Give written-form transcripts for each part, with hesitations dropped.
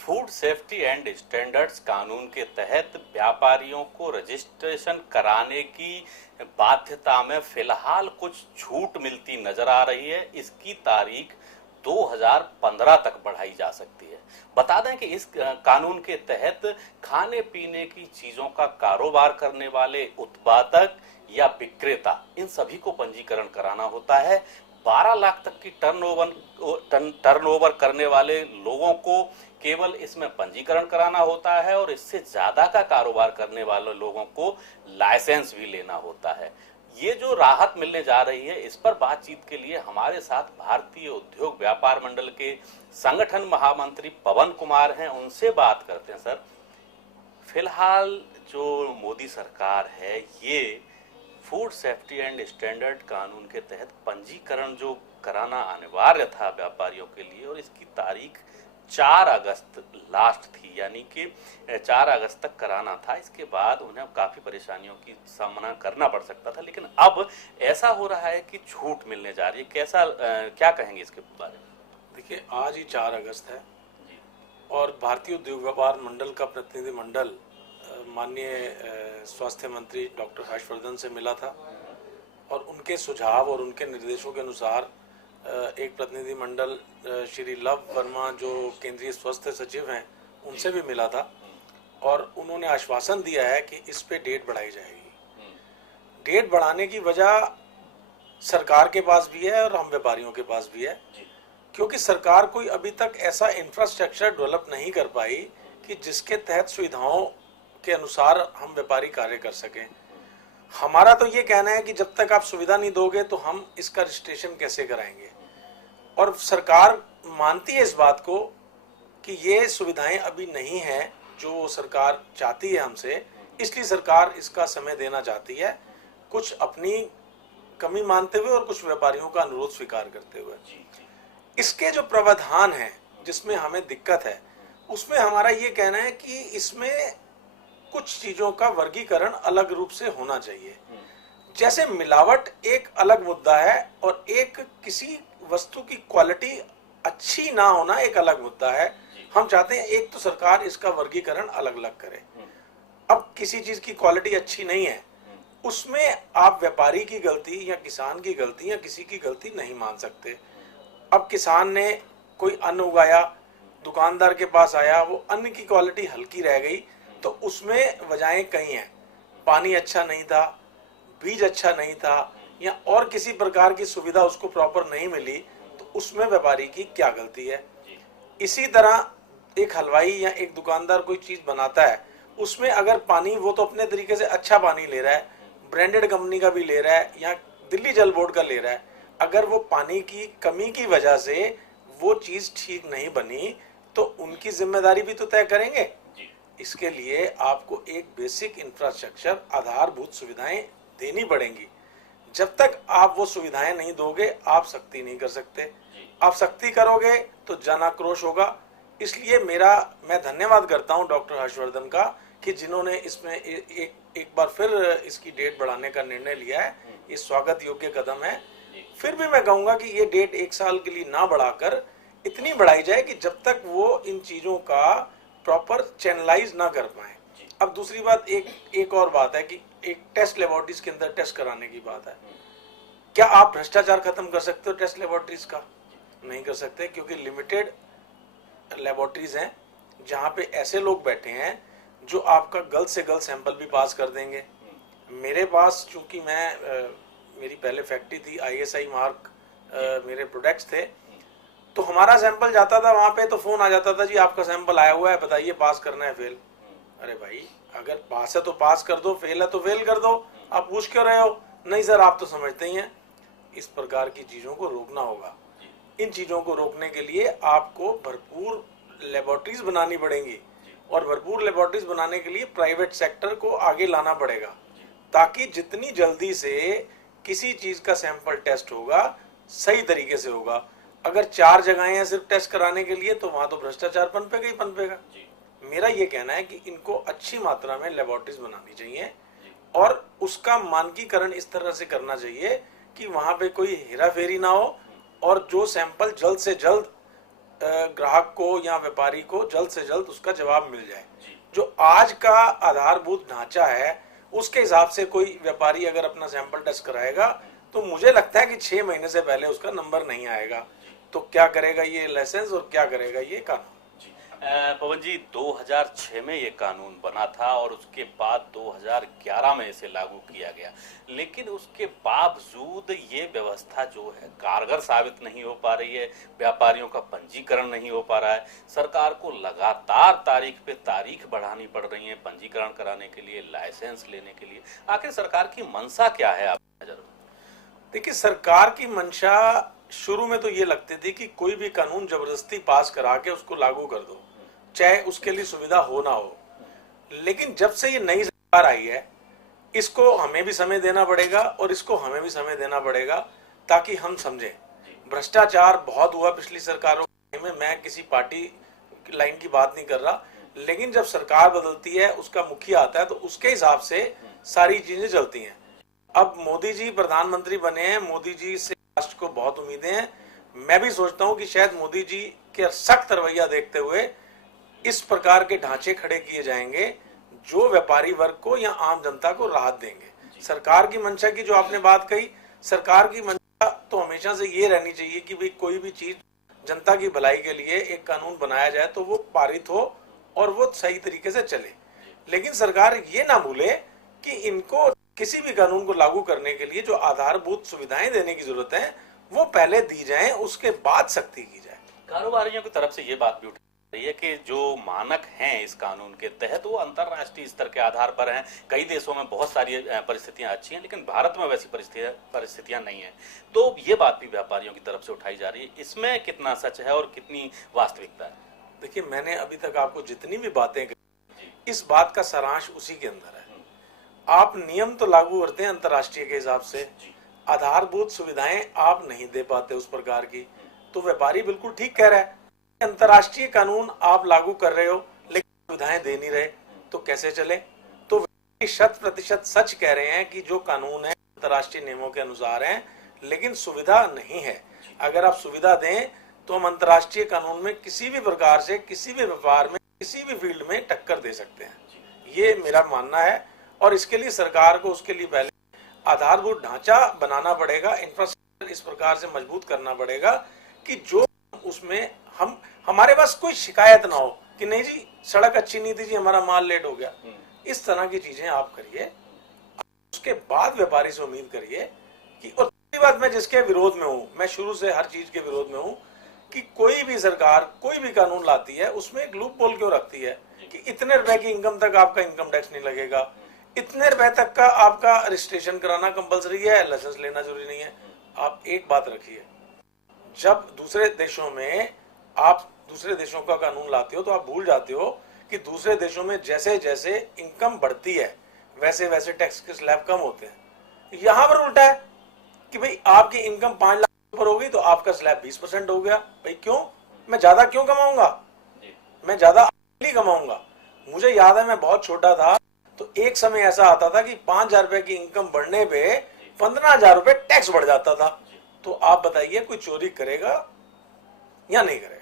Food safety and standards कानून के तहत व्यापारियों को रजिस्ट्रेशन कराने की बाध्यता में फिलहाल कुछ छूट मिलती नजर आ रही है। इसकी तारीख 2015 तक बढ़ाई जा सकती है। बता दें कि इस कानून के तहत खाने पीने की चीजों का कारोबार करने वाले उत्पादक या विक्रेता, इन सभी को पंजीकरण कराना होता है। 12 लाख तक की टर्नओवर करने वाले लोगों को केवल इसमें पंजीकरण कराना होता है और इससे ज्यादा का कारोबार करने वाले लोगों को लाइसेंस भी लेना होता है। ये जो राहत मिलने जा रही है, इस पर बातचीत के लिए हमारे साथ भारतीय उद्योग व्यापार मंडल के संगठन महामंत्री पवन कुमार हैं। उनसे बात करते हैं। सर, फिलहाल जो मोदी सरकार है, ये फूड सेफ्टी एंड स्टैंडर्ड कानून के तहत पंजीकरण जो कराना अनिवार्य था व्यापारियों के लिए, और इसकी तारीख 4 अगस्त लास्ट थी, यानी कि 4 अगस्त तक कराना था। इसके बाद उन्हें काफी परेशानियों की सामना करना पड़ सकता था, लेकिन अब ऐसा हो रहा है कि छूट मिलने जा रही है। कैसा क्या कहेंगे इसके बारे में? देखिए, आज ही 4 अगस्त है और भारतीय उद्योग व्यापार मंडल का प्रतिनिधि मंडल माननीय स्वास्थ्य मंत्री डॉक्टर हर्षवर्धन से मिला था और उनके सुझाव और उनके निर्देशों के अनुसार एक प्रतिनिधि मंडल श्री लव वर्मा जो केंद्रीय स्वास्थ्य सचिव हैं, उनसे भी मिला था और उन्होंने आश्वासन दिया है कि इस पे डेट बढ़ाई जाएगी। डेट बढ़ाने की वजह सरकार के पास भी है और हम व्यापारियों के पास भी है, क्योंकि सरकार कोई अभी तक ऐसा इंफ्रास्ट्रक्चर डेवलप नहीं कर पाई कि जिसके तहत सुविधाओं के अनुसार हम व्यापारी कार्य कर सकें। हमारा तो ये कहना है कि जब तक आप सुविधा नहीं दोगे तो हम इसका रजिस्ट्रेशन कैसे कराएंगे, और सरकार मानती है इस बात को कि ये सुविधाएं अभी नहीं है जो सरकार चाहती है हमसे, इसलिए सरकार इसका समय देना चाहती है, कुछ अपनी कमी मानते हुए और कुछ व्यापारियों का अनुरोध स्वीकार करते हुए। इसके जो प्रावधान है जिसमें हमें दिक्कत है, उसमें हमारा ये कहना है कि इसमें कुछ चीजों का वर्गीकरण अलग रूप से होना चाहिए। जैसे मिलावट एक अलग मुद्दा है और एक किसी वस्तु की क्वालिटी अच्छी ना होना एक अलग मुद्दा है। हम चाहते हैं एक तो सरकार इसका वर्गीकरण अलग अलग करे। अब किसी चीज की क्वालिटी अच्छी नहीं है, उसमें आप व्यापारी की गलती या किसान की गलती या किसी की गलती नहीं मान सकते। अब किसान ने कोई अन्न उगाया, दुकानदार के पास आया, वो अन्न की क्वालिटी हल्की रह गई, तो उसमें वजहें कई हैं। पानी अच्छा नहीं था, बीज अच्छा नहीं था, या और किसी प्रकार की सुविधा उसको प्रॉपर नहीं मिली, तो उसमें व्यापारी की क्या गलती है। इसी तरह एक हलवाई या एक दुकानदार कोई चीज बनाता है, उसमें अगर पानी वो तो अपने तरीके से अच्छा पानी ले रहा है, ब्रांडेड कंपनी का भी ले रहा है या दिल्ली जल बोर्ड का ले रहा है, अगर वो पानी की कमी की वजह से वो चीज ठीक नहीं बनी तो उनकी जिम्मेदारी भी तो तय करेंगे। इसके लिए आपको एक बेसिक इंफ्रास्ट्रक्चर, आधारभूत सुविधाएं देनी पड़ेंगी। जब तक आप वो सुविधाएं नहीं दोगे, आप सख्ती नहीं कर सकते। आप सख्ती करोगे तो जन आक्रोश होगा। इसलिए मैं धन्यवाद करता हूं डॉक्टर हर्षवर्धन का कि जिन्होंने इसमें एक बार फिर इसकी डेट बढ़ाने का निर्णय लिया है। ये स्वागत योग्य कदम है। फिर भी मैं कहूंगा कि ये डेट 1 साल के लिए ना बढ़ाकर इतनी बढ़ाई जाए कि जब तक वो इन चीजों का प्रॉपर चैनलाइज ना कर पाए। अब दूसरी बात, एक और बात है कि एक टेस्ट लेबोरेटरीज के अंदर टेस्ट कराने की बात है। क्या आप भ्रष्टाचार खत्म कर सकते हो टेस्ट लेबोरेटरीज का? नहीं कर सकते, क्योंकि लिमिटेड लेबोरेटरीज हैं जहां पे ऐसे लोग बैठे हैं जो आपका गलत से गलत सैंपल भी पास कर देंगे। मेरे पास, चूंकि मेरी पहले फैक्ट्री थी, ISI मार्क मेरे प्रोडक्ट्स थे, तो हमारा सैंपल जाता था वहां पे तो फोन आ जाता था, जी आपका सैंपल आया हुआ है, बताइए पास करना है फेल। अरे भाई, अगर पास है तो पास कर दो, फेल है तो फेल कर दो, आप पूछ क्यों रहे हो? नहीं सर, आप तो समझते ही हैं। इस प्रकार की चीजों को रोकना होगा। इन चीजों को रोकने के लिए आपको भरपूर लेबोरेटरीज बनानी पड़ेंगी, और भरपूर लेबोरेटरीज बनाने के लिए प्राइवेट सेक्टर को आगे लाना पड़ेगा, ताकि जितनी जल्दी से किसी चीज का सैंपल टेस्ट होगा सही तरीके से होगा। अगर 4 जगहें हैं सिर्फ टेस्ट कराने के लिए, तो वहां तो भ्रष्टाचार पनपेगा ही पनपेगा। मेरा ये कहना है कि इनको अच्छी मात्रा में लेबोरेटरीज बनानी चाहिए और उसका मानकीकरण इस तरह से करना चाहिए कि वहां पे कोई हेराफेरी ना हो, और जो सैंपल जल्द से जल्द ग्राहक को या व्यापारी को जल्द से जल्द उसका जवाब मिल जाए। जो आज का आधारभूत ढांचा है उसके हिसाब से कोई व्यापारी अगर अपना सैंपल टेस्ट कराएगा तो मुझे लगता है कि 6 महीने से पहले उसका नंबर नहीं आएगा। तो क्या करेगा ये लाइसेंस और क्या करेगा ये कानून? पवन जी, 2006 में ये कानून बना था और उसके बाद 2011 में इसे लागू किया गया, लेकिन उसके बावजूद ये व्यवस्था जो है कारगर साबित नहीं हो पा रही है। व्यापारियों का पंजीकरण नहीं हो पा रहा है। सरकार को लगातार तारीख पे तारीख बढ़ानी पड़ रही है पंजीकरण कराने के लिए, लाइसेंस लेने के लिए। आखिर सरकार की मंशा क्या है आपकी नजर में? देखिए, सरकार की मंशा शुरू में तो ये लगती थी कि कोई भी कानून जबरदस्ती पास करा के उसको लागू कर दो, चाहे उसके लिए सुविधा हो ना हो। लेकिन जब से ये नई सरकार आई है, इसको हमें भी समय देना पड़ेगा और इसको हमें भी समय देना पड़ेगा ताकि हम समझें। भ्रष्टाचार बहुत हुआ पिछली सरकारों में, मैं किसी पार्टी लाइन की बात नहीं कर रहा, लेकिन जब सरकार बदलती है, उसका मुखिया आता है, तो उसके हिसाब से सारी चीजें चलती हैं। अब मोदी जी प्रधानमंत्री बने हैं, मोदी जी से राष्ट्र को बहुत उम्मीदें हैं। मैं भी सोचता हूं कि शायद मोदी जी के सख्त रवैया देखते हुए इस प्रकार के ढांचे खड़े किए जाएंगे जो व्यापारी वर्ग को या आम जनता को राहत देंगे। सरकार की मंशा की जो आपने बात कही, सरकार की मंशा तो हमेशा से ये रहनी चाहिए कि भाई कोई भी चीज जनता की भलाई के लिए एक कानून बनाया जाए तो वो पारित हो और वो सही तरीके से चले। लेकिन सरकार ये ना भूले कि इनको किसी भी कानून को लागू करने के लिए जो आधारभूत सुविधाएं देने की जरूरत है वो पहले दी जाए, उसके बाद सख्ती की जाए। कारोबारियों की तरफ से ये बात भी उठ रही है कि जो मानक हैं इस कानून के तहत वो अंतर्राष्ट्रीय स्तर के आधार पर हैं। कई देशों में बहुत सारी परिस्थितियां अच्छी हैं, लेकिन भारत में वैसी परिस्थितियां नहीं है। तो ये बात भी व्यापारियों की तरफ से उठाई जा रही है। इसमें कितना सच है और कितनी वास्तविकता है? देखिए, मैंने अभी तक आपको जितनी भी बातें कही, इस बात का सारांश उसी के अंदर है। आप नियम तो लागू करते हैं अंतर्राष्ट्रीय के हिसाब से, आधारभूत सुविधाएं आप नहीं दे पाते उस प्रकार की, तो व्यापारी बिल्कुल ठीक कह रहा है। अंतर्राष्ट्रीय कानून आप लागू कर रहे हो लेकिन सुविधाएं दे नहीं रहे, तो कैसे चले? तो 100% सच कह रहे हैं कि जो कानून है अंतर्राष्ट्रीय नियमों के अनुसार है, लेकिन सुविधा नहीं है। अगर आप सुविधा दें तो हम अंतर्राष्ट्रीय कानून में किसी भी प्रकार से किसी भी व्यापार में किसी भी फील्ड में टक्कर दे सकते हैं। ये मेरा मानना है और इसके लिए सरकार को उसके लिए पहले आधारभूत ढांचा बनाना पड़ेगा, इंफ्रास्ट्रक्चर इस प्रकार से मजबूत करना पड़ेगा कि जो उसमें हमारे पास कोई शिकायत ना हो कि नहीं जी सड़क अच्छी नहीं थी जी, हमारा माल लेट हो गया। इस तरह की चीजें आप करिए, उसके बाद व्यापारी से उम्मीद करिए कि, और दूसरी बात, मैं जिसके विरोध में हूं, मैं शुरू से हर चीज के विरोध में हूं कि कोई भी सरकार कोई भी कानून लाती है उसमें एक लूप होल क्यों रखती है कि इतने रुपए की इनकम तक आपका इनकम टैक्स नहीं लगेगा, इतने रुपए तक का आपका रजिस्ट्रेशन कराना कंपलसरी है, लाइसेंस लेना जरूरी नहीं है। आप एक बात रखिए, जब दूसरे देशों में आप दूसरे देशों का कानून लाते हो तो आप भूल जाते हो कि दूसरे देशों में जैसे जैसे इनकम बढ़ती है वैसे वैसे टैक्स के स्लैब कम होते हैं। यहां पर उल्टा है कि भाई आपकी इनकम 5 लाख ऊपर हो गई तो आपका स्लैब 20% हो गया। भाई क्यों? मैं ज्यादा क्यों कमाऊंगा? मैं ज्यादा कमाऊंगा। मुझे याद है मैं बहुत छोटा था तो एक समय ऐसा आता था कि 5,000 रुपए की इनकम बढ़ने पे 15,000 रुपए टैक्स बढ़ जाता था। तो आप बताइए कोई चोरी करेगा या नहीं करेगा?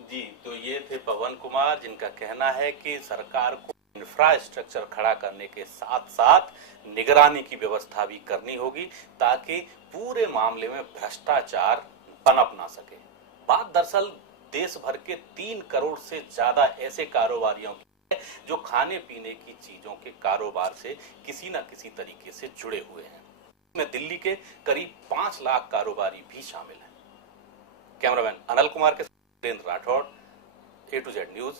जी, तो ये थे पवन कुमार, जिनका कहना है कि सरकार को इंफ्रास्ट्रक्चर खड़ा करने के साथ साथ निगरानी की व्यवस्था भी करनी होगी ताकि पूरे मामले में भ्रष्टाचार पनप ना सके। बात दरअसल देश भर के 3 करोड़ से ज्यादा ऐसे कारोबारियों की है जो खाने पीने की चीजों के कारोबार से किसी न किसी तरीके से जुड़े हुए हैं। इसमें दिल्ली के करीब 5 लाख कारोबारी भी शामिल हैं। कैमरामैन अनिल कुमार के साथ Rathore, A to Z news.